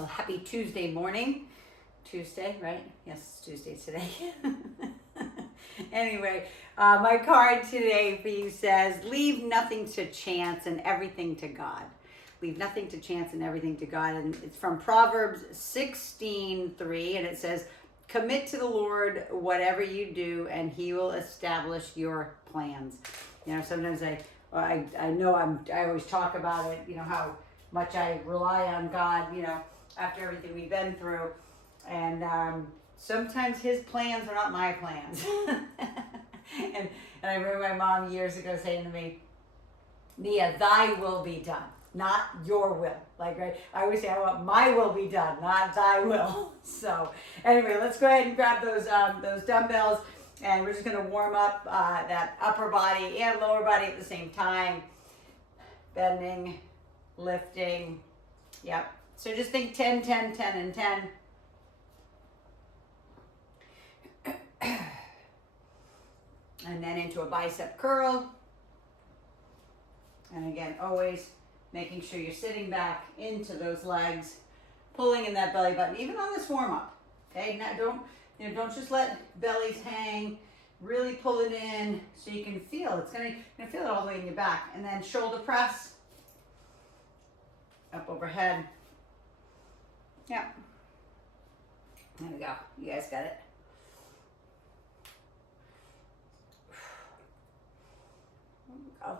Well, happy Tuesday morning. Tuesday, right? Yes, it's Tuesday today. Anyway, my card today for you says, leave nothing to chance and everything to God. Leave nothing to chance and everything to God. And it's from Proverbs 16:3, and it says, commit to the Lord whatever you do, and he will establish your plans. You know, sometimes I always talk about it, you know, how much I rely on God, you know, after everything we've been through. And sometimes his plans are not my plans. and I remember my mom years ago saying to me, Nia, thy will be done, not your will. Like, right? I always say, I want my will be done, not thy will. So anyway, let's go ahead and grab those dumbbells, and we're just going to warm up that upper body and lower body at the same time. Bending, lifting. Yep. So just think 10, 10, 10, and 10. And then into a bicep curl. And again, always making sure you're sitting back into those legs, pulling in that belly button, even on this warm up. Okay, now don't just let bellies hang. Really pull it in so you can feel. It's gonna feel it all the way in your back. And then shoulder press up overhead. Yep. There we go. You guys got it. Go.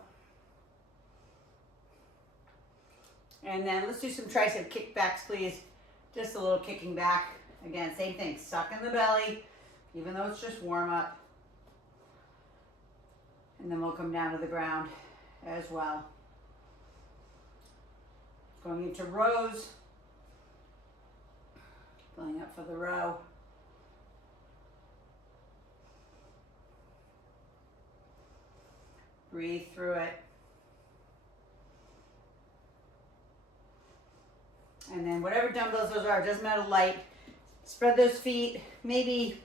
And then let's do some tricep kickbacks, please. Just a little kicking back. Again, same thing. Suck in the belly, even though it's just warm up. And then we'll come down to the ground as well. Going into rows. Filling up for the row. Breathe through it. And then whatever dumbbells those are, doesn't matter light. Spread those feet maybe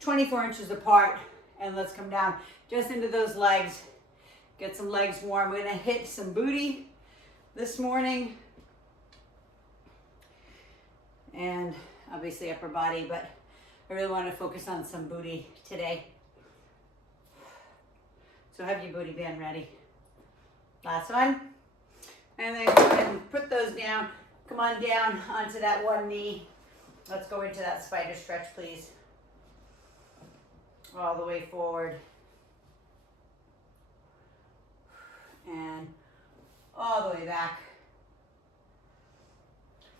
24 inches apart, and let's come down just into those legs. Get some legs warm. We're gonna hit some booty this morning. And obviously upper body, but I really want to focus on some booty today. So have your booty band ready. Last one. And then go ahead and put those down. Come on down onto that one knee. Let's go into that spider stretch, please. All the way forward. And all the way back.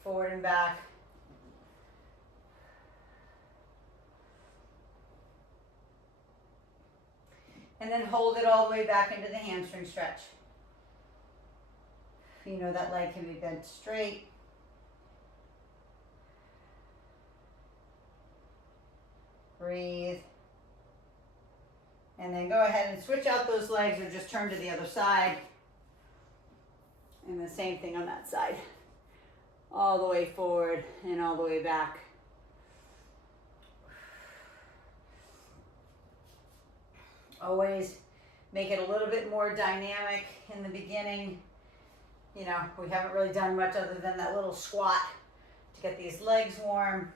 Forward and back. And then hold it all the way back into the hamstring stretch. You know that leg can be bent straight. Breathe. And then go ahead and switch out those legs or just turn to the other side. And the same thing on that side. All the way forward and all the way back. Always make it a little bit more dynamic in the beginning. You know, we haven't really done much other than that little squat to get these legs warm.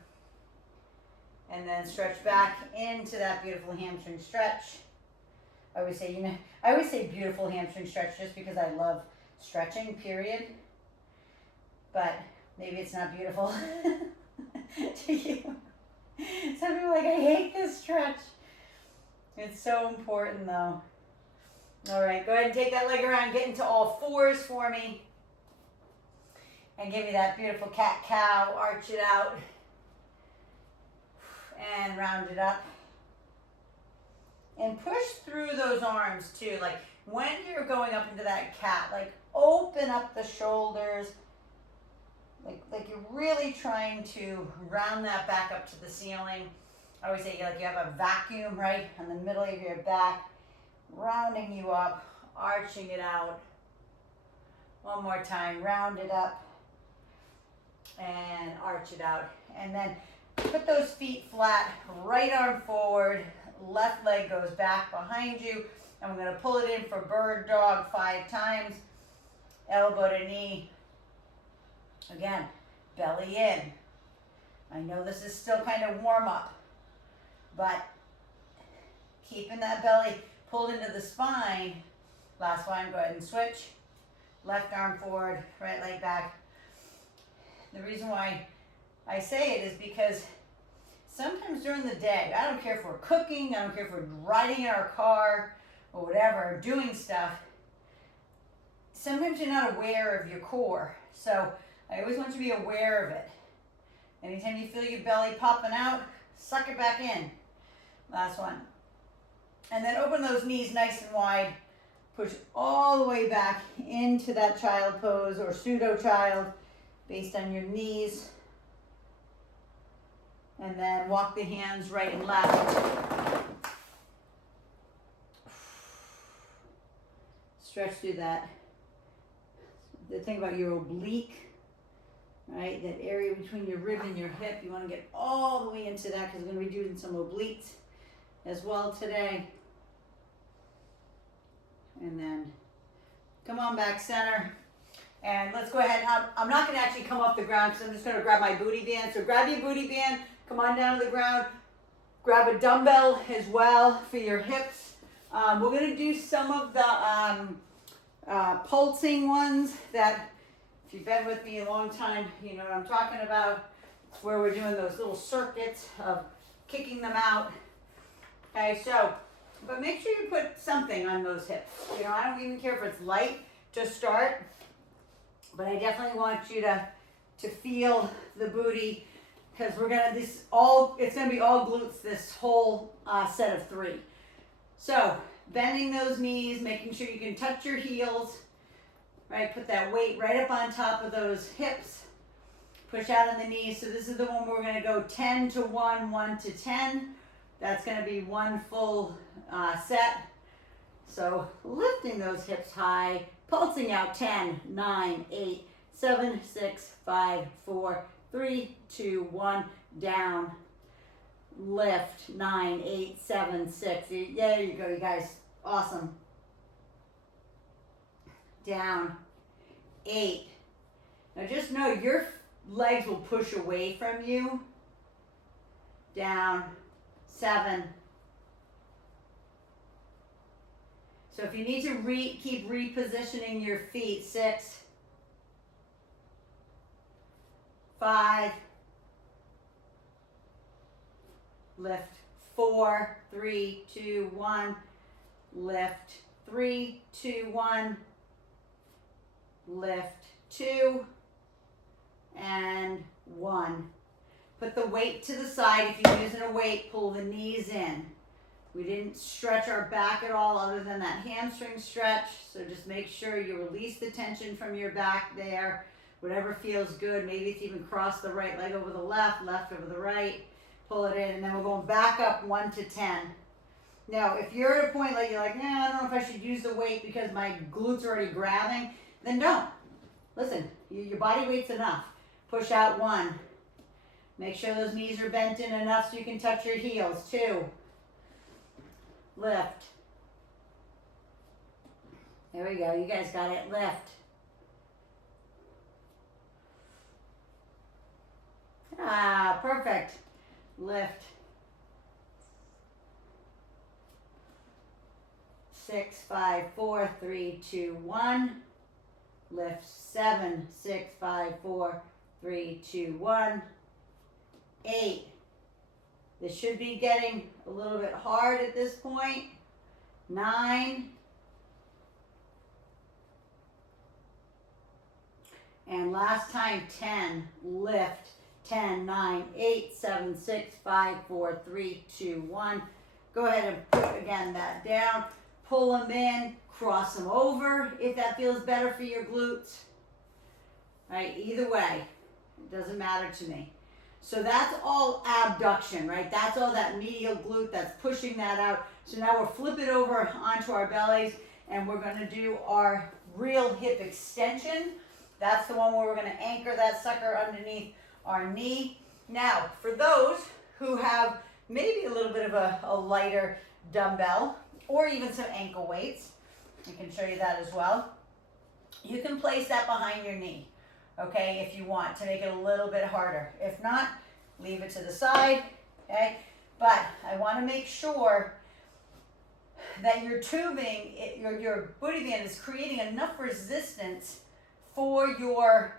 And then stretch back into that beautiful hamstring stretch. I always say beautiful hamstring stretch just because I love stretching, period. But maybe it's not beautiful to you. Some people are like, I hate this stretch. It's so important though. All right, go ahead and take that leg around, get into all fours for me. And give me that beautiful cat-cow, arch it out. And round it up. And push through those arms too. Like when you're going up into that cat, like open up the shoulders. Like you're really trying to round that back up to the ceiling. I always say like you have a vacuum right in the middle of your back, rounding you up, arching it out. One more time, round it up and arch it out. And then put those feet flat, right arm forward, left leg goes back behind you. And we're going to pull it in for bird dog 5 times, elbow to knee. Again, belly in. I know this is still kind of warm up, but keeping that belly pulled into the spine. Last one, go ahead and switch. Left arm forward, right leg back. The reason why I say it is because sometimes during the day, I don't care if we're cooking, I don't care if we're riding in our car or whatever, doing stuff, sometimes you're not aware of your core. So I always want you to be aware of it. Anytime you feel your belly popping out, suck it back in. Last one. And then open those knees nice and wide. Push all the way back into that child pose or pseudo child based on your knees. And then walk the hands right and left. Stretch through that. The thing about your oblique, right? That area between your rib and your hip. You want to get all the way into that because we're going to be doing some obliques as well today. And then come on back center. And let's go ahead. I'm not going to actually come off the ground because I'm just going to grab my booty band. So grab your booty band. Come on down to the ground. Grab a dumbbell as well for your hips. We're going to do some of the pulsing ones that, if you've been with me a long time, you know what I'm talking about. It's where we're doing those little circuits of kicking them out. Okay, so, but make sure you put something on those hips. You know, I don't even care if it's light to start, but I definitely want you to feel the booty, because we're gonna, it's gonna be all glutes this whole set of 3. So, bending those knees, making sure you can touch your heels, right? Put that weight right up on top of those hips. Push out on the knees. So this is the one where we're gonna go 10 to 1, 1 to 10. That's gonna be one full set. So lifting those hips high, pulsing out 10, 9, 8, 7, 6, 5, 4, 3, 2, 1, down. Lift, 9, 8, 7, 6. There you go, you guys. Awesome. Down. 8. Now just know your legs will push away from you. Down. 7. So if you need to keep repositioning your feet, 6. 5. Lift. 4, 3, 2, 1. Lift. 3, 2, 1. Lift. 2 and 1. Put the weight to the side. If you're using a weight, pull the knees in. We didn't stretch our back at all other than that hamstring stretch. So just make sure you release the tension from your back there. Whatever feels good. Maybe it's even cross the right leg over the left, left over the right. Pull it in, and then we're going back up 1 to 10. Now, if you're at a point like you're like, nah, I don't know if I should use the weight because my glutes are already grabbing, then don't. Listen, your body weight's enough. Push out 1. Make sure those knees are bent in enough so you can touch your heels. 2. Lift. There we go. You guys got it. Lift. Ah, perfect. Lift. 6, 5, 4, 3, 2, 1. Lift. 7, 6, 5, 4, 3, 2, 1. 8. This should be getting a little bit hard at this point. 9. And last time, 10. Lift. 10, 9, 8, 7, 6, 5, 4, 3, 2, 1. Go ahead and put, again, that down. Pull them in. Cross them over if that feels better for your glutes. Right? Either way, it doesn't matter to me. So that's all abduction, right? That's all that medial glute that's pushing that out. So now we're flipping over onto our bellies and we're going to do our real hip extension. That's the one where we're going to anchor that sucker underneath our knee. Now, for those who have maybe a little bit of a lighter dumbbell or even some ankle weights, I can show you that as well. You can place that behind your knee. okay, if you want to make it a little bit harder. If not, leave it to the side, okay? But I want to make sure that your tubing, your booty band is creating enough resistance for your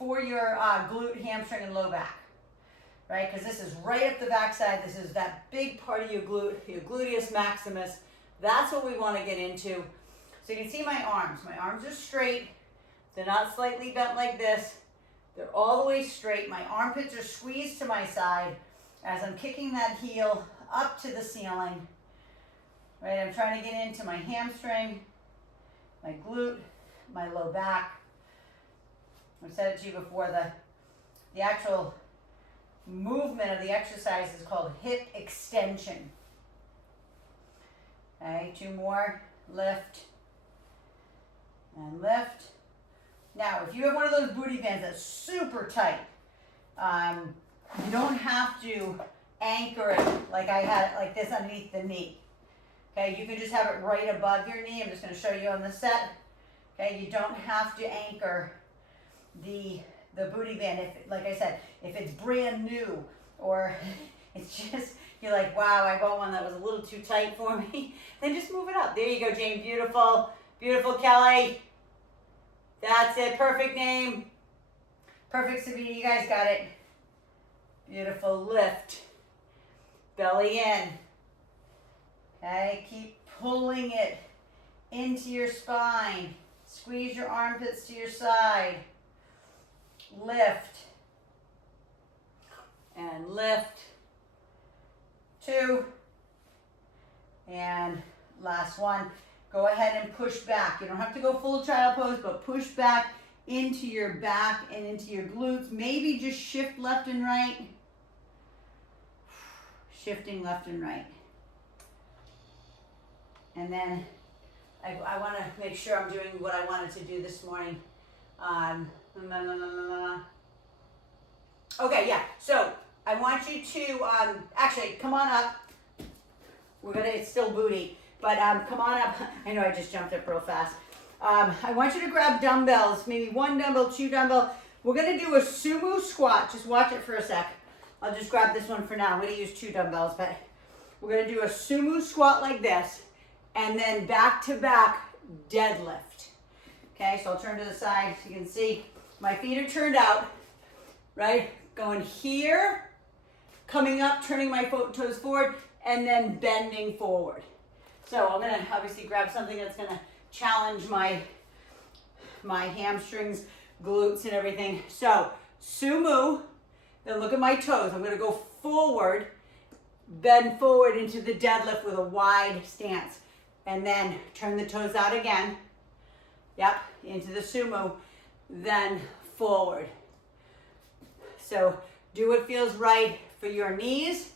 glute, hamstring, and low back, right? Because this is right up the backside. This is that big part of your glute, your gluteus maximus. That's what we want to get into. So you can see my arms. My arms are straight. They're not slightly bent like this. They're all the way straight. My armpits are squeezed to my side as I'm kicking that heel up to the ceiling. Right, I'm trying to get into my hamstring, my glute, my low back. I've said it to you before, the actual movement of the exercise is called hip extension. Okay, 2 more, lift and lift. Now, if you have one of those booty bands that's super tight, you don't have to anchor it like I had it like this underneath the knee. Okay, you can just have it right above your knee. I'm just going to show you on the set. Okay, you don't have to anchor the booty band. If, like I said, if it's brand new or it's just, you're like, wow, I bought one that was a little too tight for me, then just move it up. There you go, Jane. Beautiful. Beautiful, Kelly. That's it. Perfect name. Perfect, Sabina. You guys got it. Beautiful. Lift. Belly in. Okay, keep pulling it into your spine. Squeeze your armpits to your side. Lift. And lift. 2. And last one. Go ahead and push back. You don't have to go full child pose, but push back into your back and into your glutes. Maybe just shift left and right. Shifting left and right. And then I want to make sure I'm doing what I wanted to do this morning. Okay, yeah. So I want you to actually come on up. It's still booty, but come on up. I know I just jumped up real fast. I want you to grab dumbbells, maybe 1 dumbbell, 2 dumbbell. We're gonna do a sumo squat. Just watch it for a sec. I'll just grab this one for now. I'm gonna use 2 dumbbells, but we're gonna do a sumo squat like this. And then back to back deadlift. Okay, so I'll turn to the side so you can see my feet are turned out, right? Going here, coming up, turning my toes forward, and then bending forward. So I'm gonna obviously grab something that's gonna challenge my hamstrings, glutes, and everything. So sumo, then look at my toes. I'm gonna go forward, bend forward into the deadlift with a wide stance. And then turn the toes out again. Yep, into the sumo, then forward. So do what feels right for your knees.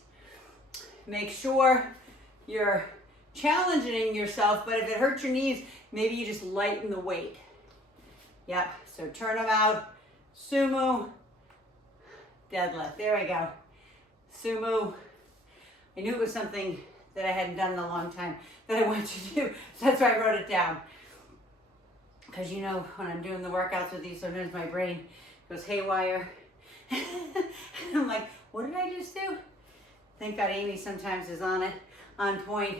Make sure you're challenging yourself, but if it hurts your knees, maybe you just lighten the weight. Yep, so turn them out, sumo, deadlift. There we go. Sumo. I knew it was something that I hadn't done in a long time that I wanted to do. So that's why I wrote it down. Because you know, when I'm doing the workouts with you, sometimes my brain goes haywire. And I'm like, what did I just do? Thank God Amy sometimes is on point.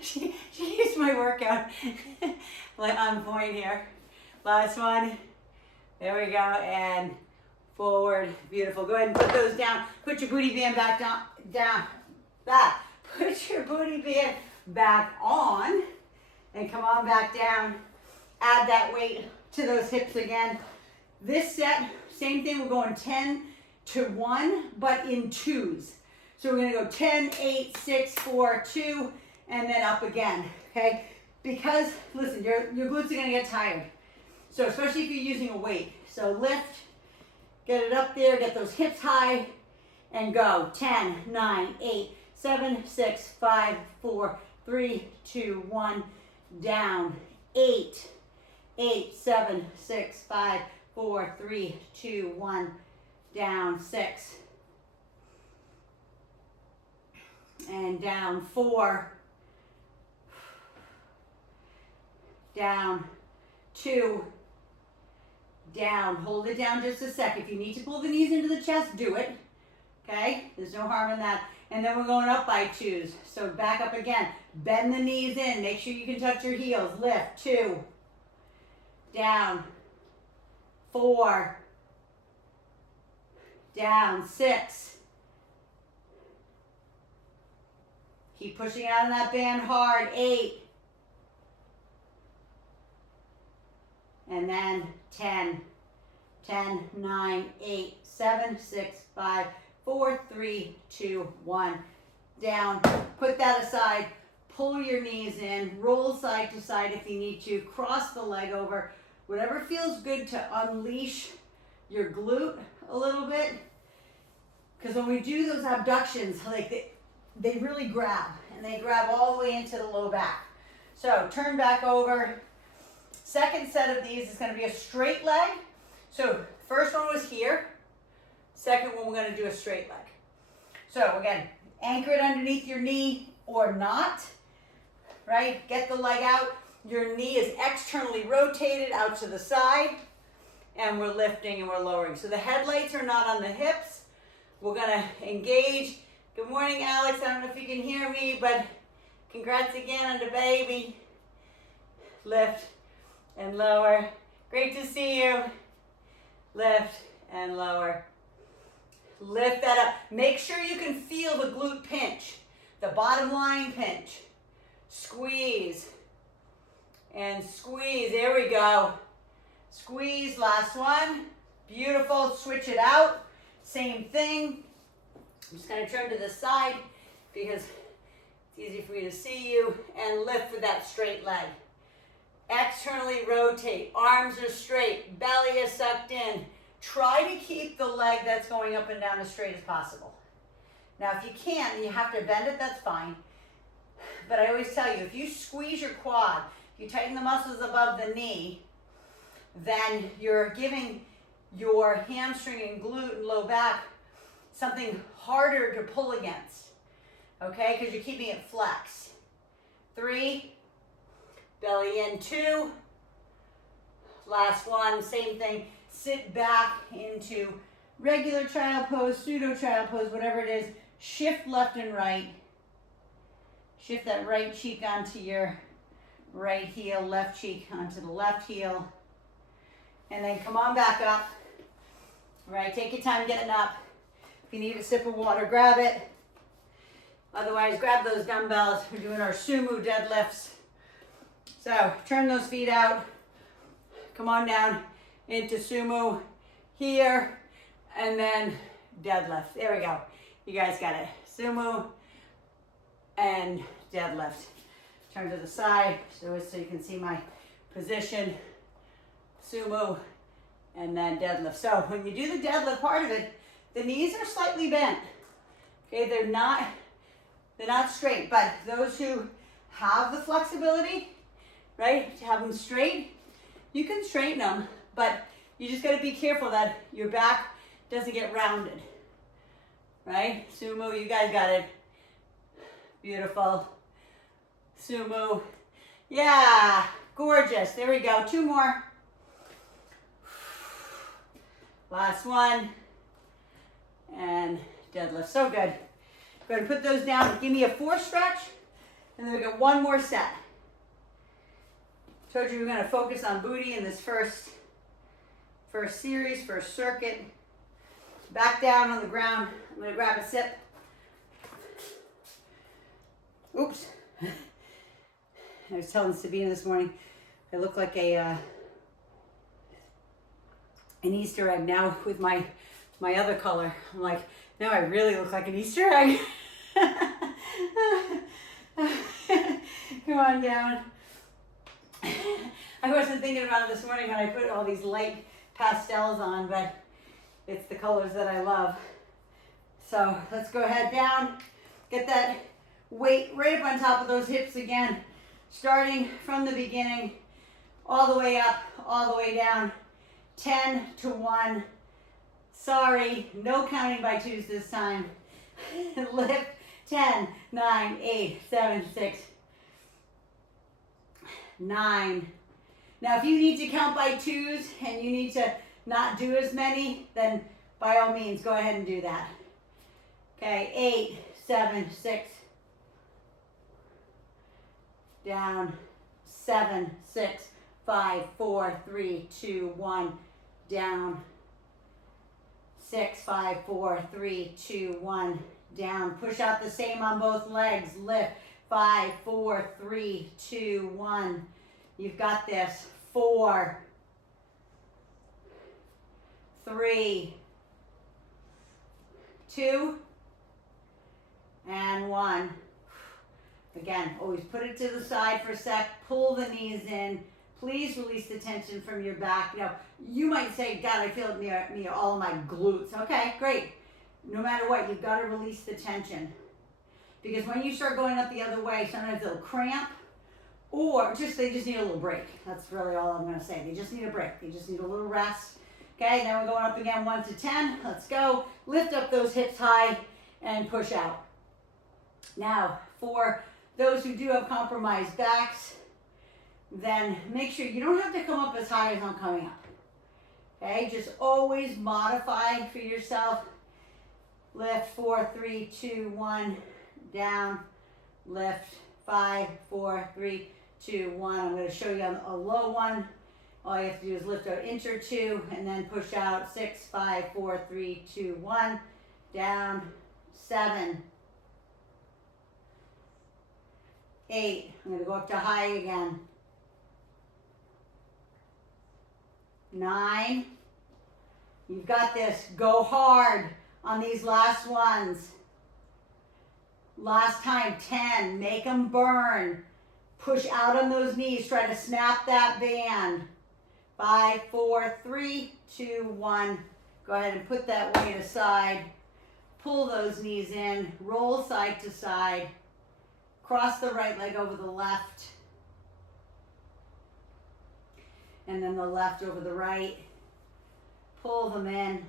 she used my workout like on point here. Last one. There we go. And forward. Beautiful. Go ahead and put those down. Put your booty band back down. Back. Put your booty band back on and come on back down. Add that weight to those hips again. This set, same thing, we're going 10 to 1, but in 2s. So we're gonna go 10, 8, 6, 4, 2, and then up again, okay? Because, listen, your glutes are gonna get tired. So especially if you're using a weight. So lift, get it up there, get those hips high, and go. 10, 9, 8, 7, 6, 5, 4, 3, 2, 1, down. 8, 8, 7, 6, 5, 4, 3, 2, 1, down. 6, and down. 4, down. 2, down. Hold it down just a sec. If you need to pull the knees into the chest, do it. Okay? There's no harm in that. And then we're going up by 2s. So back up again. Bend the knees in. Make sure you can touch your heels. Lift. 2. Down. 4. Down. 6. Keep pushing out on that band hard. 8. And then 10. 10, 9, 8, 7, 6, 5, 4, 3, 2, 1. Down. Put that aside. Pull your knees in. Roll side to side if you need to. Cross the leg over. Whatever feels good to unleash your glute a little bit. Because when we do those abductions, like they really grab. And they grab all the way into the low back. So turn back over. Second set of these is going to be a straight leg. So first one was here. Second one we're going to do a straight leg. So again, anchor it underneath your knee or not, right? Get the leg out. Your knee is externally rotated out to the side, and we're lifting and we're lowering. So the headlights are not on the hips. We're going to engage. Good morning, Alex. I don't know if you can hear me, but congrats again on the baby. Lift and lower. Great to see you. Lift and lower. Lift that up. Make sure you can feel the glute pinch, the bottom line pinch. Squeeze and squeeze. There we go. Squeeze, last one. Beautiful. Switch it out. Same thing. I'm just going to turn to the side because it's easy for me to see you, and lift for that straight leg. Externally rotate. Arms are straight. Belly is sucked in. Try to keep the leg that's going up and down as straight as possible. Now, if you can't and you have to bend it, that's fine. But I always tell you, if you squeeze your quad, you tighten the muscles above the knee, then you're giving your hamstring and glute and low back something harder to pull against. Okay? Because you're keeping it flexed. 3. Belly in. 2. Last one, same thing. Sit back into regular child pose, pseudo child pose, whatever it is. Shift left and right. Shift that right cheek onto your right heel, left cheek onto the left heel. And then come on back up. All right, take your time getting up. If you need a sip of water, grab it. Otherwise, grab those dumbbells. We're doing our Sumo deadlifts. So turn those feet out. Come on down into Sumo here, and then deadlift. There we go. You guys got it. Sumo and deadlift. Turn to the side so you can see my position. Sumo and then deadlift. So when you do the deadlift part of it, the knees are slightly bent. Okay, they're not straight, but those who have the flexibility, right, to have them straight, you can straighten them, but you just got to be careful that your back doesn't get rounded, right? Sumo, you guys got it. Beautiful. Sumo. Yeah, gorgeous. There we go. 2 more. Last one. And deadlift. So good. Go ahead and put those down. Give me a 4 stretch, and then we got 1 more set. Told you we're going to focus on booty in this first series, first circuit. Back down on the ground. I'm going to grab a sip. Oops. I was telling Sabina this morning, I look like an Easter egg now with my other color. I'm like, now I really look like an Easter egg. Come on down. I wasn't thinking about it this morning when I put all these light pastels on, but it's the colors that I love. So let's go ahead down. Get that weight right up on top of those hips again. Starting from the beginning, all the way up, all the way down. 10 to 1. Sorry, no counting by 2s this time. Lift. 10, 9, 8, 7, 6, 9. Now, if you need to count by 2s and you need to not do as many, then by all means, go ahead and do that. Okay, 8, 7, 6, down, 7, 6, 5, 4, 3, 2, 1, down, 6, 5, 4, 3, 2, 1, down. Push out the same on both legs. Lift, 5, 4, 3, 2, 1. You've got this. 4, 3, 2, and 1. Again, always put it to the side for a sec. Pull the knees in. Please release the tension from your back. Now, you might say, God, I feel it near all of my glutes. Okay, great. No matter what, you've got to release the tension. Because when you start going up the other way, sometimes they'll cramp or they just need a little break. That's really all I'm going to say. They just need a break. They just need a little rest. Okay, now we're going up again, 1 to 10. Let's go. Lift up those hips high and push out. Now, for those who do have compromised backs, then make sure you don't have to come up as high as I'm coming up. Okay, just always modify for yourself. Lift, 4, 3, 2, 1, down. Lift, 5, 4, 3, 2, 1. I'm going to show you on a low one. All you have to do is lift an inch or two and then push out. 6, 5, 4, 3, 2, 1, down. 7, 8. I'm going to go up to high again. 9. You've got this. Go hard on these last ones. Last time, 10. Make them burn. Push out on those knees. Try to snap that band. 5, 4, 3, 2, 1. Go ahead and put that weight aside. Pull those knees in. Roll side to side. Cross the right leg over the left. And then the left over the right. Pull them in.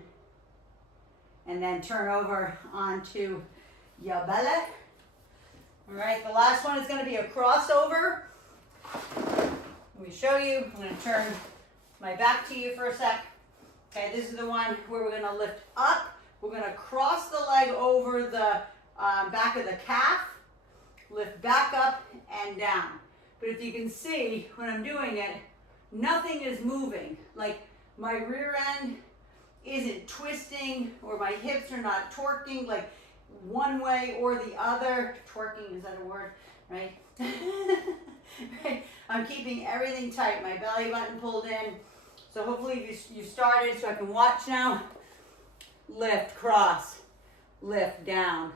And then turn over onto your belly. All right, the last one is going to be a crossover. Let me show you. I'm going to turn my back to you for a sec. Okay, this is the one where we're going to lift up. We're going to cross the leg over the back of the calf. Lift back up and down. But if you can see, when I'm doing it, nothing is moving. Like my rear end isn't twisting or my hips are not torquing like one way or the other. Twerking, is that a word? Right? Right? I'm keeping everything tight. My belly button pulled in. So hopefully you started so I can watch now. Lift, cross, lift, down,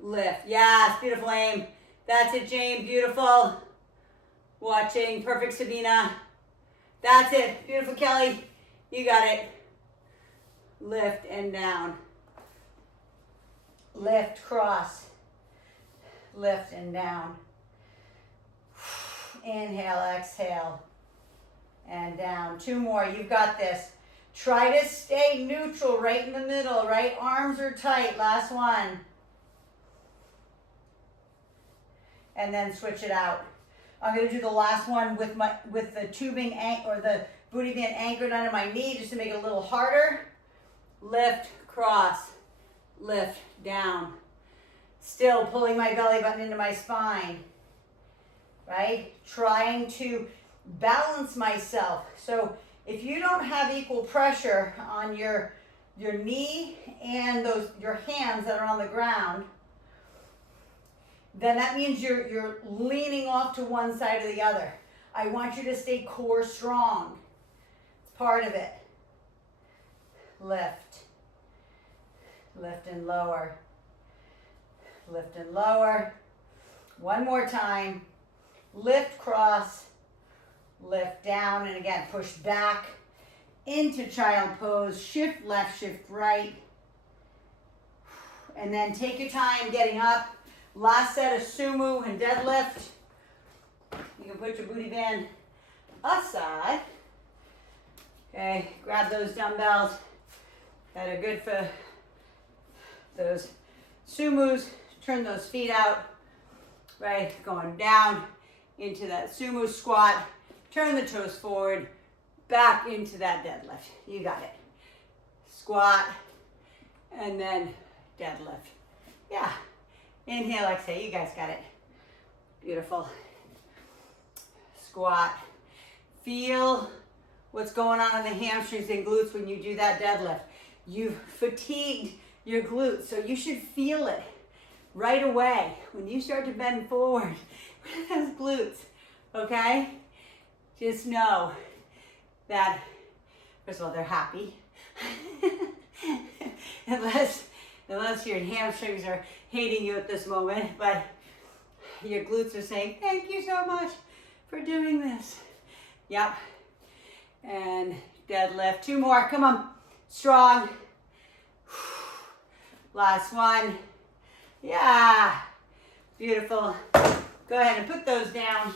lift. Yes, beautiful aim. That's it, Jane. Beautiful. Watching. Perfect, Sabina. That's it. Beautiful, Kelly. You got it. Lift and down. Lift, cross. Lift and down. Inhale, exhale. And down. 2 more. You've got this. Try to stay neutral right in the middle. Right arms are tight. Last one. And then switch it out. I'm going to do the last one with the tubing or the booty band anchored under my knee just to make it a little harder. Lift, cross, lift, down. Still pulling my belly button into my spine. Right? Trying to balance myself. So if you don't have equal pressure on your knee and your hands that are on the ground, then that means you're leaning off to one side or the other. I want you to stay core strong. It's part of it. Lift. Lift and lower. Lift and lower. One more time. Lift, cross. Lift down, and again, push back into child pose. Shift left, shift right. And then take your time getting up. Last set of Sumo and deadlift. You can put your booty band aside. Okay, grab those dumbbells that are good for those Sumos. Turn those feet out. Right, going down into that Sumo squat. Turn the toes forward. back into that deadlift. You got it. Squat, and then deadlift. Yeah. Inhale, exhale. You guys got it. Beautiful. Squat. Feel what's going on in the hamstrings and glutes when you do that deadlift. You've fatigued your glutes, so you should feel it right away when you start to bend forward with those glutes, okay? Just know that, first of all, they're happy. unless your hamstrings are hating you at this moment, but your glutes are saying, thank you so much for doing this. Yep. And deadlift. 2 more. Come on. Strong. Last one. Yeah. Beautiful. Go ahead and put those down.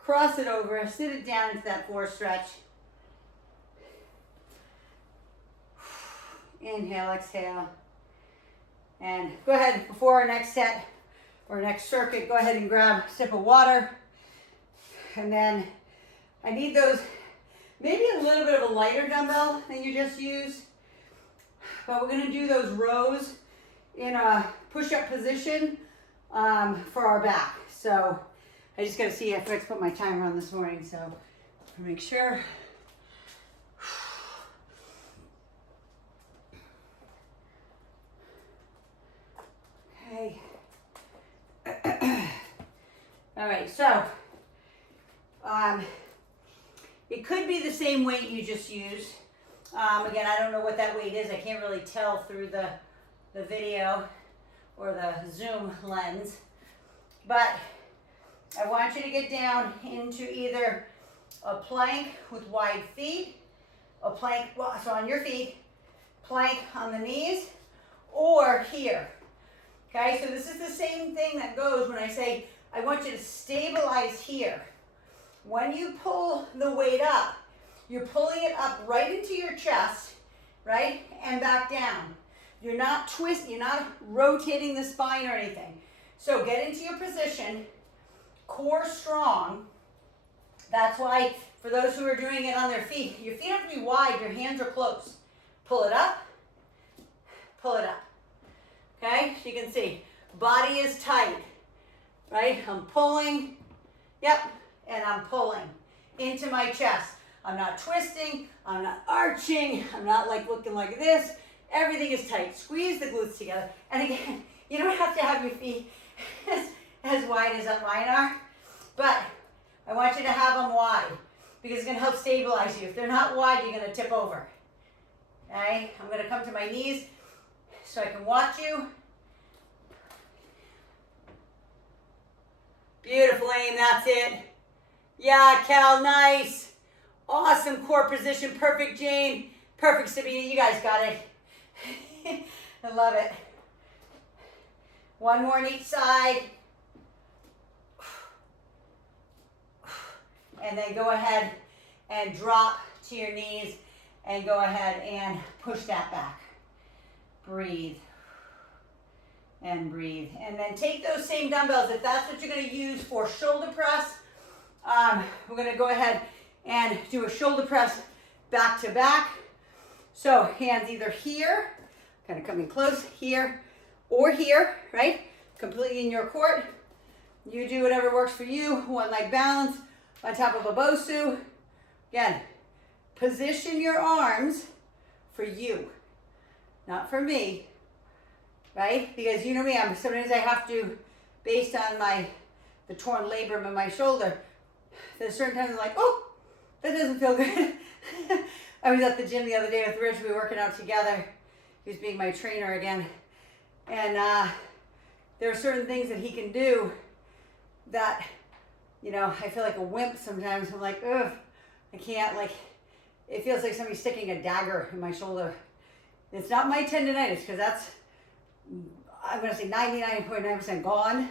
Cross it over. Sit it down into that 4 stretch. Inhale, exhale. And go ahead, before our next set or next circuit, go ahead and grab a sip of water. And then I need those, maybe a little bit of a lighter dumbbell than you just used. But we're gonna do those rows in a push-up position for our back. So I just gotta see if I put my timer on this morning, so make sure. Okay. All right, so it could be the same weight you just used. Again, I don't know what that weight is. I can't really tell through the video or the Zoom lens. But I want you to get down into either a plank with wide feet, a plank, so on your feet, plank on the knees, or here. Okay, so this is the same thing that goes when I say, I want you to stabilize here. When you pull the weight up, you're pulling it up right into your chest, right? And back down. You're not you're not rotating the spine or anything. So get into your position, core strong. That's why, for those who are doing it on their feet, your feet have to be wide, your hands are close. Pull it up, pull it up. Okay, so you can see, body is tight, right? I'm pulling, yep, and I'm pulling into my chest. I'm not twisting, I'm not arching, I'm not like looking like this. Everything is tight. Squeeze the glutes together. And again, you don't have to have your feet as wide as mine are, but I want you to have them wide because it's gonna help stabilize you. If they're not wide, you're gonna tip over. Okay, I'm gonna come to my knees so I can watch you. Beautiful aim, that's it. Yeah, Cal, nice. Awesome core position, perfect Jane, perfect Sabina, you guys got it. I love it. One more on each side. And then go ahead and drop to your knees and go ahead and push that back. Breathe. And breathe. And then take those same dumbbells, if that's what you're going to use for shoulder press. We're going to go ahead and do a shoulder press back to back. So hands either here, kind of coming close, here, or here, right? Completely in your court. You do whatever works for you. One leg balance on top of a Bosu. Again, position your arms for you, not for me, right? Because you know me, sometimes I have to, based on the torn labrum in my shoulder, there's certain times I'm like, oh, that doesn't feel good. I was at the gym the other day with Rich, we were working out together. He was being my trainer again. And there are certain things that he can do that, you know, I feel like a wimp sometimes. I'm like, ugh, I can't, like, it feels like somebody's sticking a dagger in my shoulder. It's not my tendonitis, because that's, I'm going to say 99.9% gone.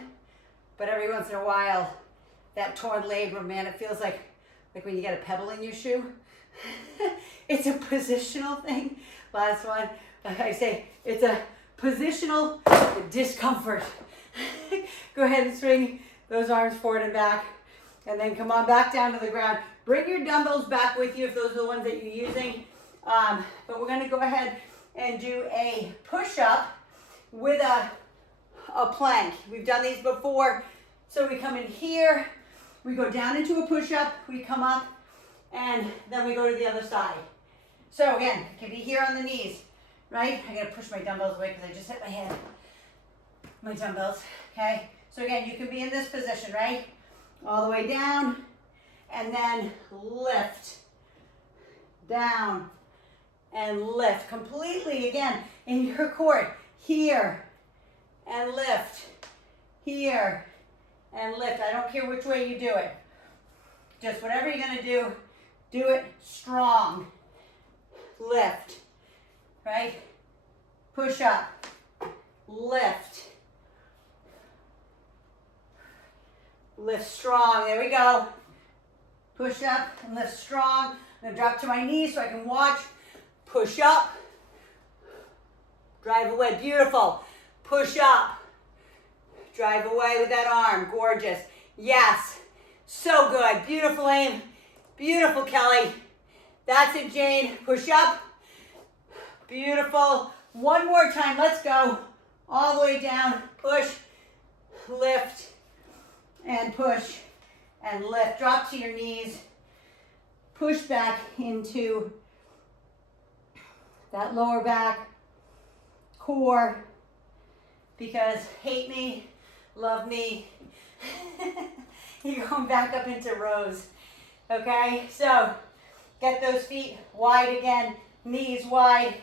But every once in a while, that torn labrum, man, it feels like when you get a pebble in your shoe. It's a positional thing. Last one, I say it's a positional discomfort. Go ahead and swing those arms forward and back And then come on back down to the ground. Bring your dumbbells back with you if those are the ones that you're using. But we're gonna go ahead and do a push-up with a plank. We've done these before. So we come in here, we go down into a push-up, we come up, and then we go to the other side. So again, it can be here on the knees, right? I gotta push my dumbbells away because I just hit my head. My dumbbells, okay? So again, you can be in this position, right? All the way down, and then lift, down, and lift. Completely, again, in your core. Here, and lift. Here, and lift. I don't care which way you do it. Just whatever you're gonna do it strong. Lift, right? Push up, lift. Lift strong, there we go. Push up and lift strong. I'm gonna drop to my knees so I can watch. Push up, drive away, beautiful. Push up, drive away with that arm, gorgeous. Yes, so good, beautiful aim. Beautiful, Kelly. That's it, Jane, push up. Beautiful, one more time, let's go. All the way down, push, lift, and push, and lift. Drop to your knees. Push back into that lower back, core, because hate me, love me. You're going back up into rows, okay? So get those feet wide again, knees wide,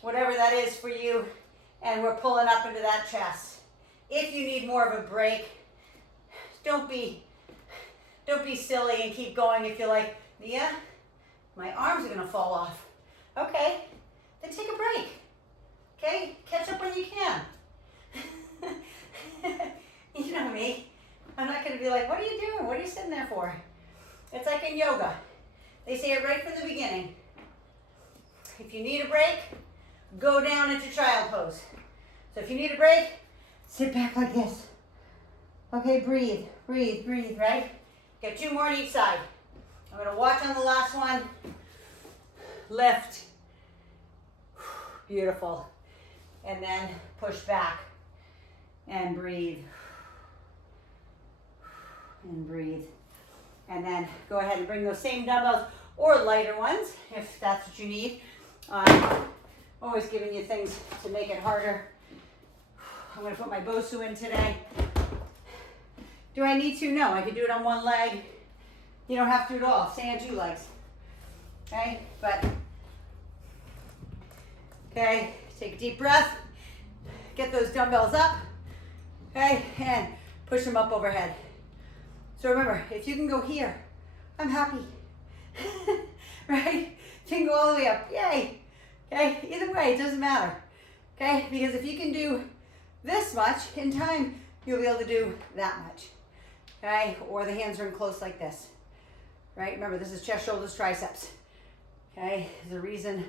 whatever that is for you, and we're pulling up into that chest. If you need more of a break, don't be silly and keep going. If you're like, Nia, my arms are gonna fall off. Okay, then take a break. Okay, catch up when you can. You know me. I'm not gonna be like, what are you doing? What are you sitting there for? It's like in yoga. They say it right from the beginning. If you need a break, go down into child pose. So if you need a break, sit back like this. Okay, breathe, breathe, breathe, right? Get 2 more on each side. I'm gonna watch on the last one. Lift. Beautiful. And then push back and breathe. And breathe. And then go ahead and bring those same dumbbells or lighter ones if that's what you need. Always giving you things to make it harder. I'm gonna put my Bosu in today. Do I need to? No, I can do it on one leg. You don't have to at all. Stay on 2 legs. Okay, okay, take a deep breath. Get those dumbbells up. Okay, and push them up overhead. So remember, if you can go here, I'm happy. Right? If you can go all the way up, yay. Okay, either way, it doesn't matter. Okay, because if you can do this much in time, you'll be able to do that much. Okay, or the hands are in close like this. Right, remember this is chest, shoulders, triceps. Okay, there's a reason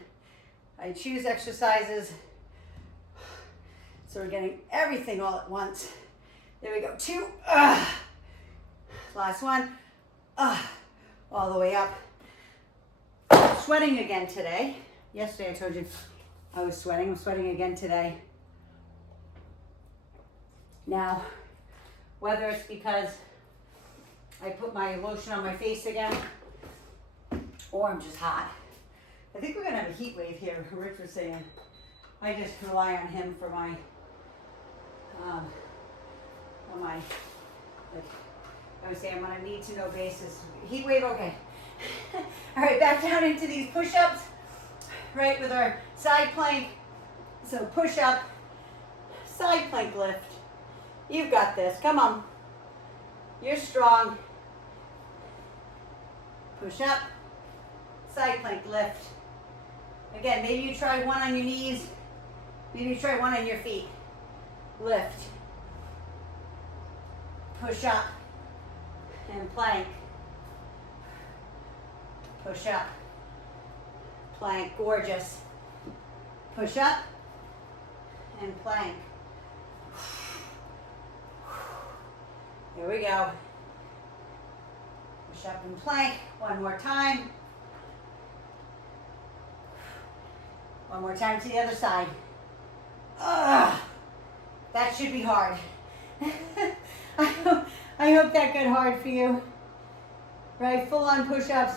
I choose exercises. So we're getting everything all at once. There we go, 2. Last one. All the way up. Sweating again today. Yesterday I told you I was sweating. I'm sweating again today. Now, whether it's because I put my lotion on my face again, or I'm just hot. I think we're gonna have a heat wave here, Rich was saying. I just rely on him for my, like, I was saying on a need to know basis. Heat wave, okay. All right, back down into these push-ups, right, with our side plank. So push up, side plank lift. You've got this, come on. You're strong. Push up, side plank lift. Again, maybe you try one on your knees. Maybe you try one on your feet. Lift. Push up and plank. Push up, plank, gorgeous. Push up and plank. Here we go. Push up and plank. One more time. One more time to the other side. Ugh, that should be hard. I hope that got hard for you. Right, full on push-ups.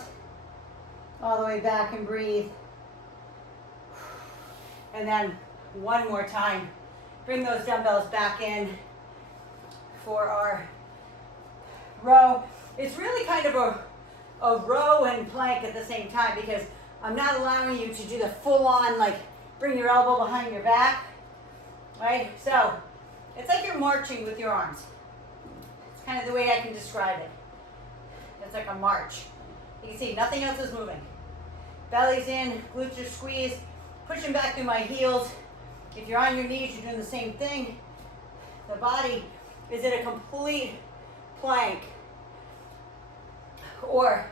All the way back and breathe. And then one more time. Bring those dumbbells back in for our row. It's really kind of a row and plank at the same time because I'm not allowing you to do the full on, like, bring your elbow behind your back, right? So it's like you're marching with your arms. It's kind of the way I can describe it. It's like a march. You can see nothing else is moving. Belly's in, glutes are squeezed, pushing back through my heels. If you're on your knees, you're doing the same thing. The body is in a complete plank. Or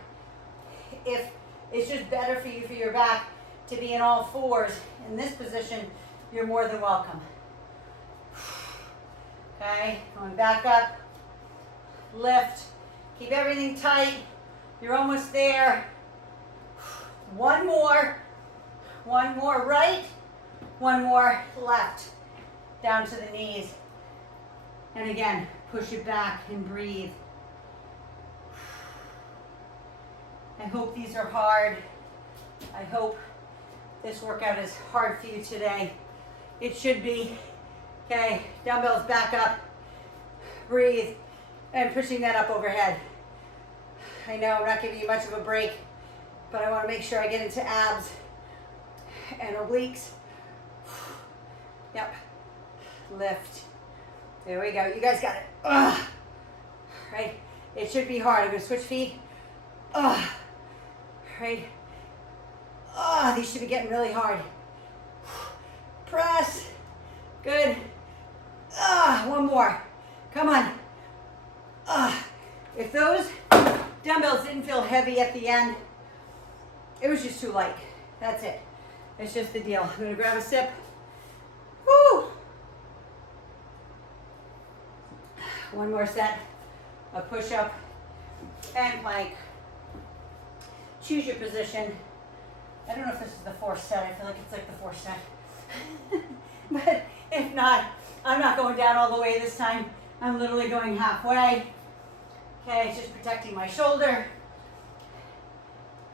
if it's just better for you, for your back, to be in all fours in this position, you're more than welcome. Okay, going back up, lift, keep everything tight. You're almost there. One more right, one more left, down to the knees. And again, push it back and breathe. I hope these are hard. I hope this workout is hard for you today. It should be. Okay, dumbbells back up, breathe, and pushing that up overhead. I know I'm not giving you much of a break, but I want to make sure I get into abs and obliques. Yep, lift. There we go, you guys got it. Ugh. Right, it should be hard. I'm going to switch feet. Ugh. Right, these should be getting really hard. Press, good. One more, come on. If those dumbbells didn't feel heavy at the end, it was just too light. That's it. It's just the deal. I'm gonna grab a sip. Woo! One more set of push-up and plank. Choose your position. I don't know if this is the fourth set. I feel like it's like the fourth set. But if not, I'm not going down all the way this time. I'm literally going halfway. Okay, it's just protecting my shoulder.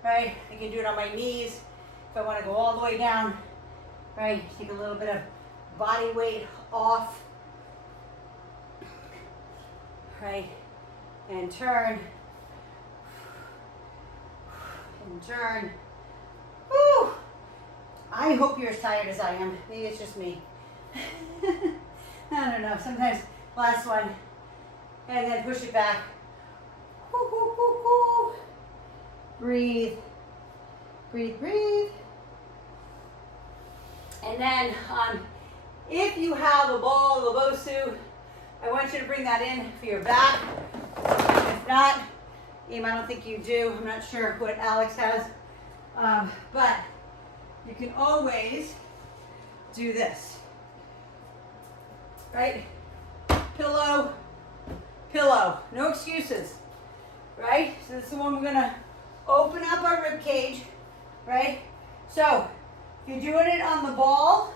Right, I can do it on my knees if I want to go all the way down. Right, take a little bit of body weight off. Right, and turn. And turn. Woo! I hope you're as tired as I am. Maybe it's just me. I don't know. Sometimes last one. And then push it back. Woo, woo, woo, woo. Breathe. Breathe, breathe. And then if you have a ball, the Bosu, I want you to bring that in for your back. If not, I don't think you do. I'm not sure what Alex has. But you can always do this. Right? Pillow, pillow. No excuses. Right? So this is the one we're going to open up our rib cage. Right? So, if you're doing it on the ball,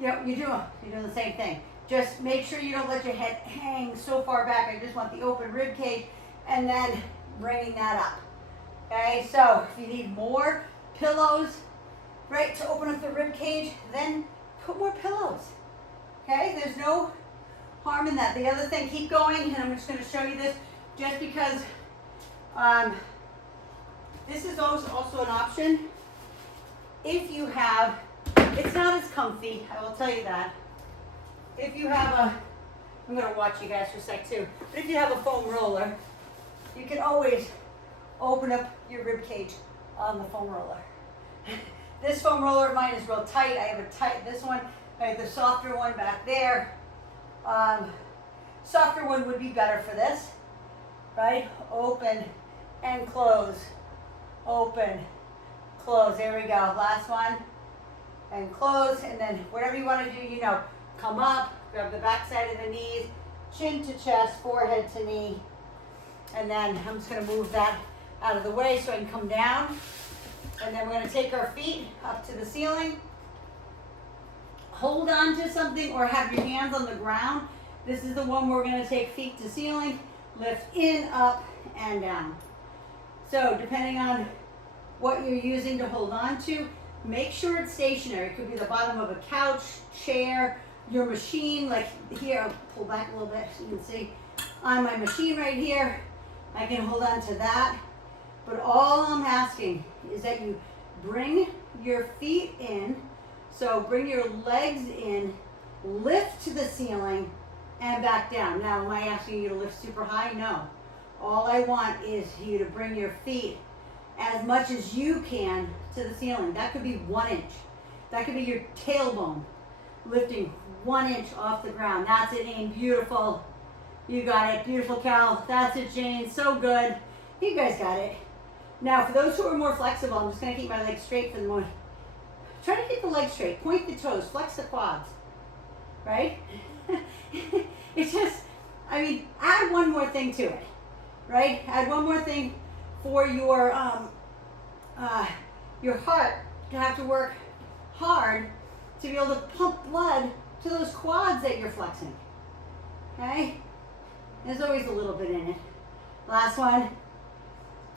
you're doing the same thing. Just make sure you don't let your head hang so far back. I just want the open rib cage and then bringing that up. Okay, so if you need more pillows, right, to open up the rib cage, then put more pillows. Okay, there's no harm in that. The other thing, keep going, and I'm just going to show you this just because this is also an option. If you have, it's not as comfy, I will tell you that. If you have I'm going to watch you guys for a sec too, but if you have a foam roller, you can always open up your rib cage on the foam roller. This foam roller of mine is real tight. I have this one, I have the softer one back there. Softer one would be better for this, right? Open and close, open, close. There we go, last one, and close, and then whatever you want to do, come up, grab the back side of the knees, chin to chest, forehead to knee, And then I'm just gonna move that out of the way so I can come down. And then we're gonna take our feet up to the ceiling. Hold on to something or have your hands on the ground. This is the one where we're gonna take feet to ceiling, lift in, up, and down. So depending on what you're using to hold on to, make sure it's stationary. It could be the bottom of a couch, chair, your machine, like here, I'll pull back a little bit so you can see. On my machine right here, I can hold on to that. But all I'm asking is that you bring your feet in, so bring your legs in, lift to the ceiling, and back down. Now, am I asking you to lift super high? No. All I want is you to bring your feet as much as you can to the ceiling. That could be 1 inch. That could be your tailbone lifting 1 inch off the ground. That's it, Aim. Beautiful. You got it. Beautiful, Cal. That's it, Jane. So good. You guys got it. Now, for those who are more flexible, I'm just going to keep my legs straight for the moment. Try to keep the legs straight. Point the toes. Flex the quads. Right? It's just, I mean, add one more thing to it. Right? Add one more thing for your heart to have to work hard to be able to pump blood to those quads that you're flexing. Okay? There's always a little bit in it. Last one.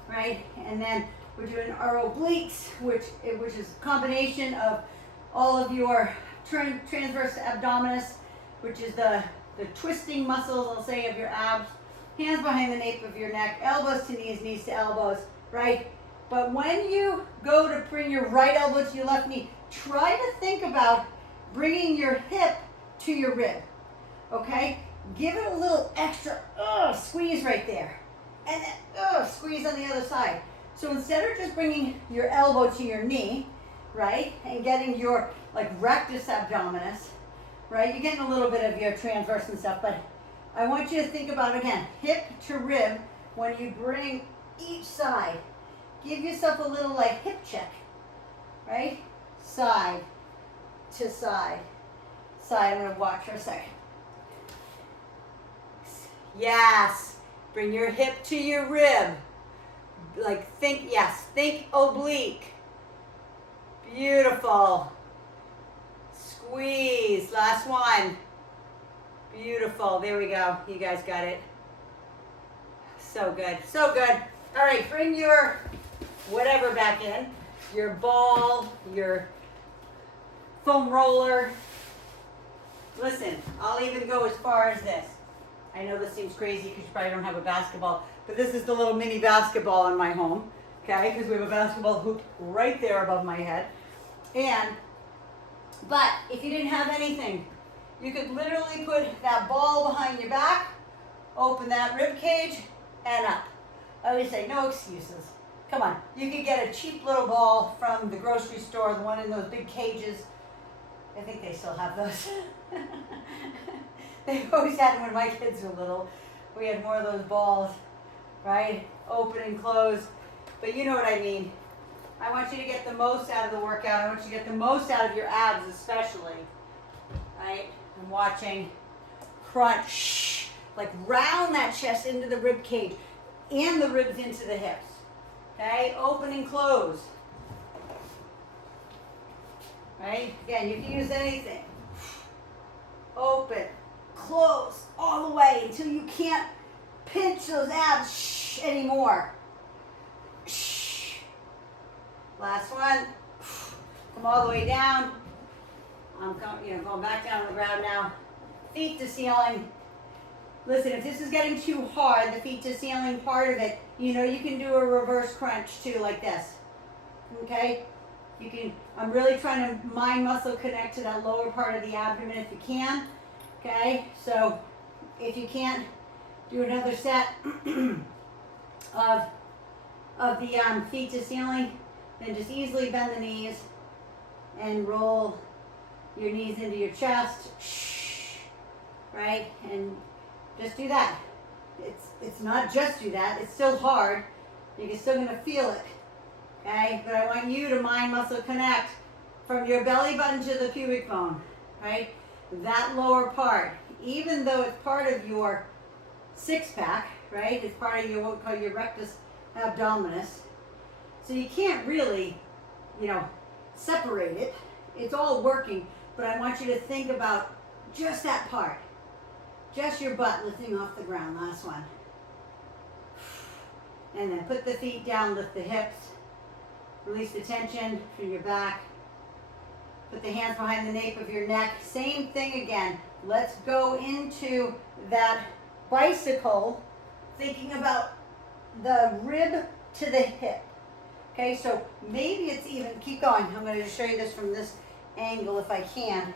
Right? And then we're doing our obliques, which is a combination of all of your transverse abdominis, which is the twisting muscles, I'll say, of your abs. Hands behind the nape of your neck, elbows to knees, knees to elbows, right? But when you go to bring your right elbow to your left knee, try to think about bringing your hip to your rib, okay? Give it a little extra squeeze right there. And then squeeze on the other side. So instead of just bringing your elbow to your knee, right, and getting your like rectus abdominis, right, you're getting a little bit of your transverse and stuff, but I want you to think about, again, hip to rib when you bring each side. Give yourself a little like hip check, right? Side to side. Side, I'm gonna watch for a second. Yes, bring your hip to your rib. Like think oblique. Beautiful. Squeeze, last one. Beautiful, there we go. You guys got it. So good, so good. All right, bring your whatever back in. Your ball, your foam roller. Listen, I'll even go as far as this. I know this seems crazy because you probably don't have a basketball, but this is the little mini basketball in my home, okay? Because we have a basketball hoop right there above my head. But if you didn't have anything, you could literally put that ball behind your back, open that rib cage, and up. I always say, no excuses. Come on, you could get a cheap little ball from the grocery store, the one in those big cages. I think they still have those. They always had them when my kids were little. We had more of those balls, right? Open and close. But you know what I mean. I want you to get the most out of the workout. I want you to get the most out of your abs especially, right? I'm watching crunch, like round that chest into the rib cage and the ribs into the hips, okay? Open and close, right? Again, you can use anything. Open, close, all the way until you can't pinch those abs anymore. Last one. Come all the way down. I'm going back down on the ground now. Feet to ceiling. Listen, if this is getting too hard, the feet to ceiling part of it, you can do a reverse crunch too, like this. Okay? You can. I'm really trying to mind muscle connect to that lower part of the abdomen if you can. Okay? So if you can't, do another set of the feet to ceiling. Then just easily bend the knees and roll your knees into your chest, right? And just do that. It's not just do that. It's still hard. You're still going to feel it, okay? But I want you to mind muscle connect from your belly button to the pubic bone, right? That lower part, even though it's part of your six pack, right? It's part of your what we call your rectus abdominis. So you can't really, you know, separate it. It's all working, but I want you to think about just that part. Just your butt lifting off the ground. Last one. And then put the feet down, lift the hips. Release the tension from your back. Put the hands behind the nape of your neck. Same thing again. Let's go into that bicycle, thinking about the rib to the hip. Okay, so maybe it's even, keep going. I'm going to show you this from this angle if I can.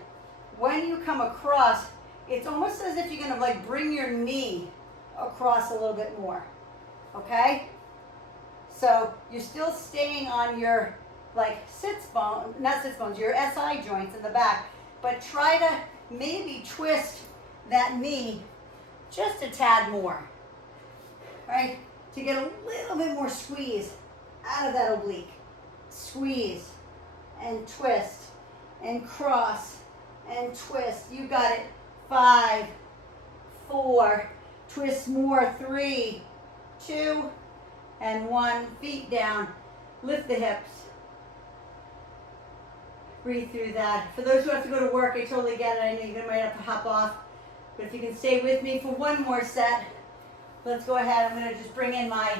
When you come across, it's almost as if you're going to like bring your knee across a little bit more. Okay? So you're still staying on your like sits bone, not sits bones, your SI joints in the back, but try to maybe twist that knee just a tad more, right? To get a little bit more squeeze out of that oblique. Squeeze and twist and cross and twist. You got it. 5, 4, twist more. 3, 2, and 1. Feet down. Lift the hips. Breathe through that. For those who have to go to work, I totally get it. I know you might have to hop off. But if you can stay with me for one more set, let's go ahead. I'm going to just bring in my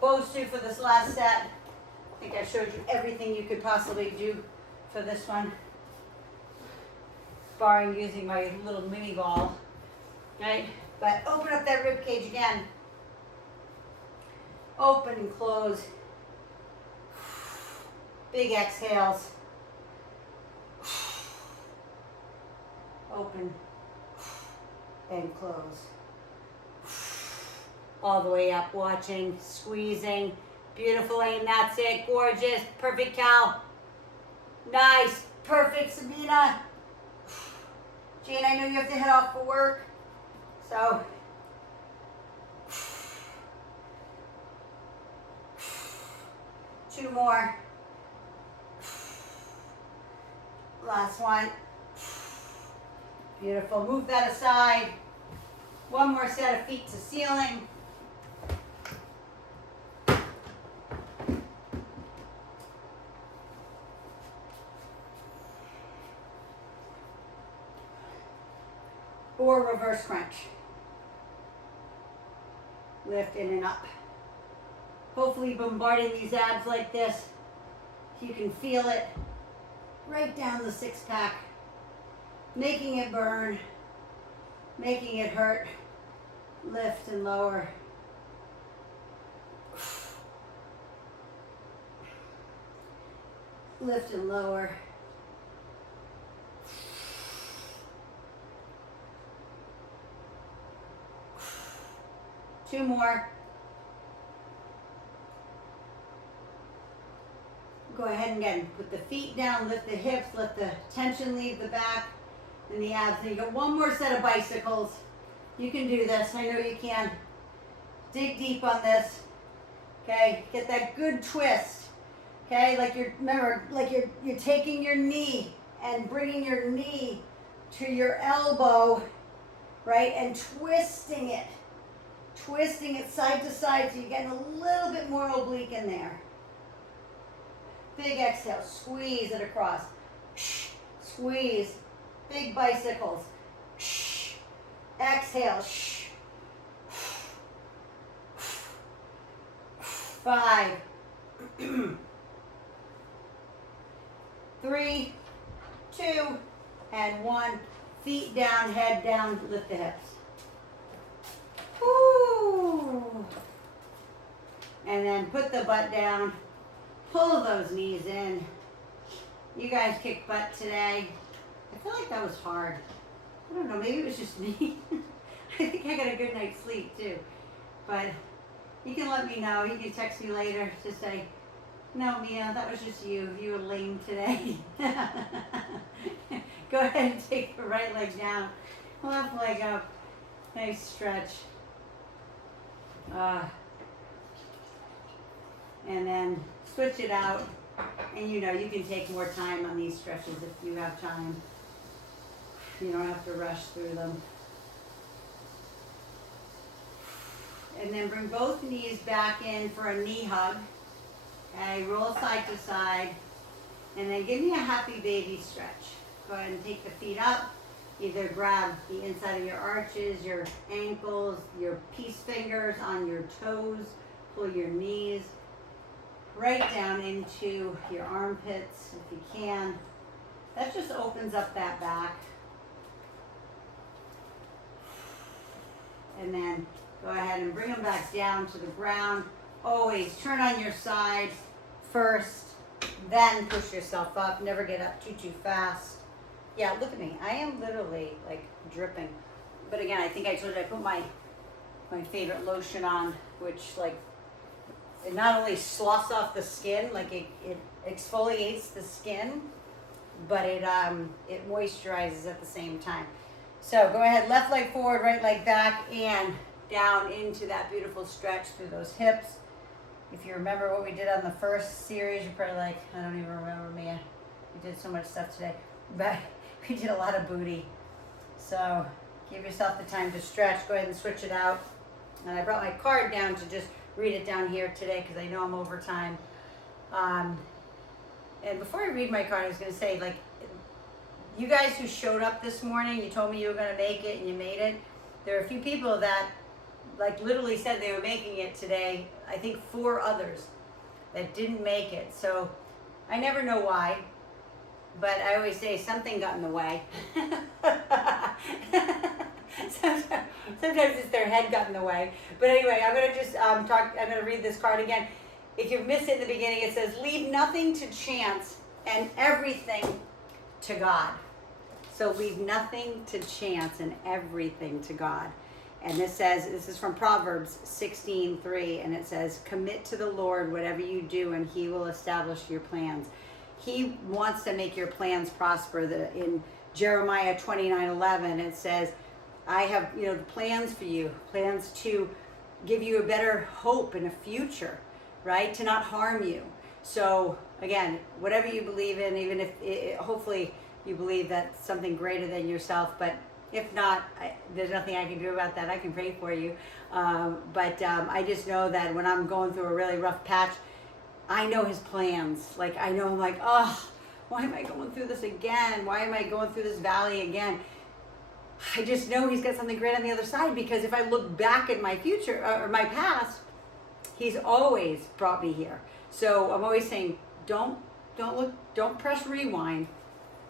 bow suit for this last set. I think I showed you everything you could possibly do for this one. Barring using my little mini ball. Right? But open up that rib cage again. Open and close. Big exhales. Open and close. All the way up, watching, squeezing. Beautiful aim, that's it. Gorgeous, perfect, Cal. Nice, perfect, Sabina. Jane, I know you have to head off for work, so. Two more. Last one. Beautiful. Move that aside. One more set of feet to ceiling. Or reverse crunch. Lift in and up. Hopefully bombarding these abs like this. You can feel it right down the six pack. Making it burn, making it hurt. Lift and lower. Lift and lower. Two more. Go ahead and again, put the feet down, lift the hips, let the tension leave the back and the abs. And you got one more set of bicycles. You can do this. I know you can. Dig deep on this. Okay, get that good twist. Okay, like you're taking your knee and bringing your knee to your elbow, right, and twisting it side to side so you're getting a little bit more oblique in there. Big exhale, squeeze it across. Squeeze, big bicycles. Exhale. 5, 3, 2, and 1. Feet down, head down, lift the hips. Woo. And then put the butt down. Pull those knees in. You guys kicked butt today. I feel like that was hard. I don't know, maybe it was just me. I think I got a good night's sleep too. But you can let me know. You can text me later to say, no, Mia, that was just you. You were lame today. Go ahead and take the right leg down. Left leg up. Nice stretch. And then switch it out. And you know, you can take more time on these stretches if you have time. You don't have to rush through them. And then bring both knees back in for a knee hug. Okay, roll side to side. And then give me a happy baby stretch. Go ahead and take the feet up. Either grab the inside of your arches, your ankles, your peace fingers on your toes. Pull your knees right down into your armpits if you can. That just opens up that back. And then go ahead and bring them back down to the ground. Always turn on your side first, then push yourself up. Never get up too fast. Yeah, look at me. I am literally like dripping. But again, I think I told you I put my favorite lotion on, which like it not only sloughs off the skin, like it exfoliates the skin, but it moisturizes at the same time. So go ahead, left leg forward, right leg back, and down into that beautiful stretch through those hips. If you remember what we did on the first series, you're probably like, I don't even remember, Mia. We did so much stuff today. But we did a lot of booty. So give yourself the time to stretch. Go ahead and switch it out. And I brought my card down to just read it down here today because I know I'm over time. And before I read my card, I was going to say, like, you guys who showed up this morning, you told me you were going to make it and you made it. There are a few people that, like, literally said they were making it today. I think 4 others that didn't make it. So I never know why. But I always say something got in the way. Sometimes it's their head got in the way. But anyway, I'm going to just I'm going to read this card again. If you've missed it in the beginning, it says, leave nothing to chance and everything to God. So leave nothing to chance and everything to God. And this is from Proverbs 16:3, and it says, commit to the Lord whatever you do, and he will establish your plans. He wants to make your plans prosper. In Jeremiah 29:11, it says, I have plans for you, plans to give you a better hope and a future, right? To not harm you. So again, whatever you believe in, even if hopefully you believe that's something greater than yourself, but if not, there's nothing I can do about that. I can pray for you. But I just know that when I'm going through a really rough patch, I know his plans. Like, I know I'm like, oh, why am I going through this again? Why am I going through this valley again? I just know he's got something great on the other side, because if I look back at my future or my past, he's always brought me here. So I'm always saying, don't press rewind.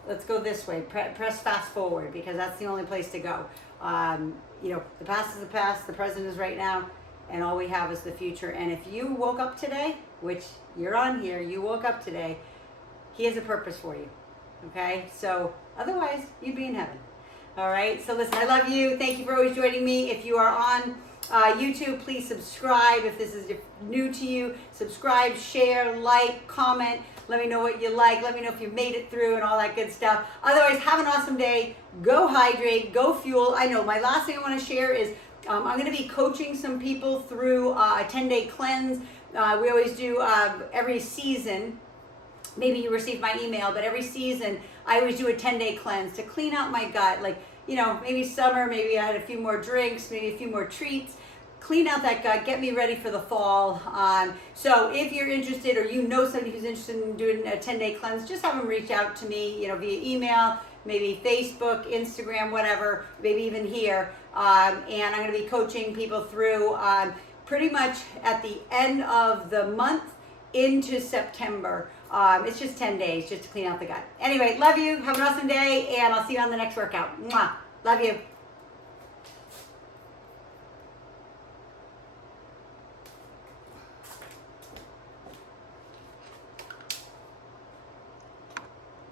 Let's go this way. Press fast forward, because that's the only place to go. The past is the past, the present is right now, and all we have is the future. And if you woke up today, which you're on here, you woke up today, he has a purpose for you. Okay? So otherwise, you'd be in heaven. All right? So listen, I love you. Thank you for always joining me. If you are on YouTube, please subscribe. If this is new to you, subscribe, share, like, comment. Let me know what you like. Let me know if you made it through and all that good stuff. Otherwise, have an awesome day. Go hydrate. Go fuel. I know my last thing I want to share is I'm going to be coaching some people through a 10-day cleanse. We always do every season. Maybe you received my email, but every season I always do a 10-day cleanse to clean out my gut. Like, maybe summer, maybe I had a few more drinks, maybe a few more treats. Clean out that gut, get me ready for the fall. So if you're interested, or somebody who's interested in doing a 10-day cleanse, just have them reach out to me, via email, maybe Facebook, Instagram, whatever, maybe even here. And I'm going to be coaching people through pretty much at the end of the month into September. It's just 10 days just to clean out the gut. Anyway, love you. Have an awesome day, and I'll see you on the next workout. Mwah. Love you.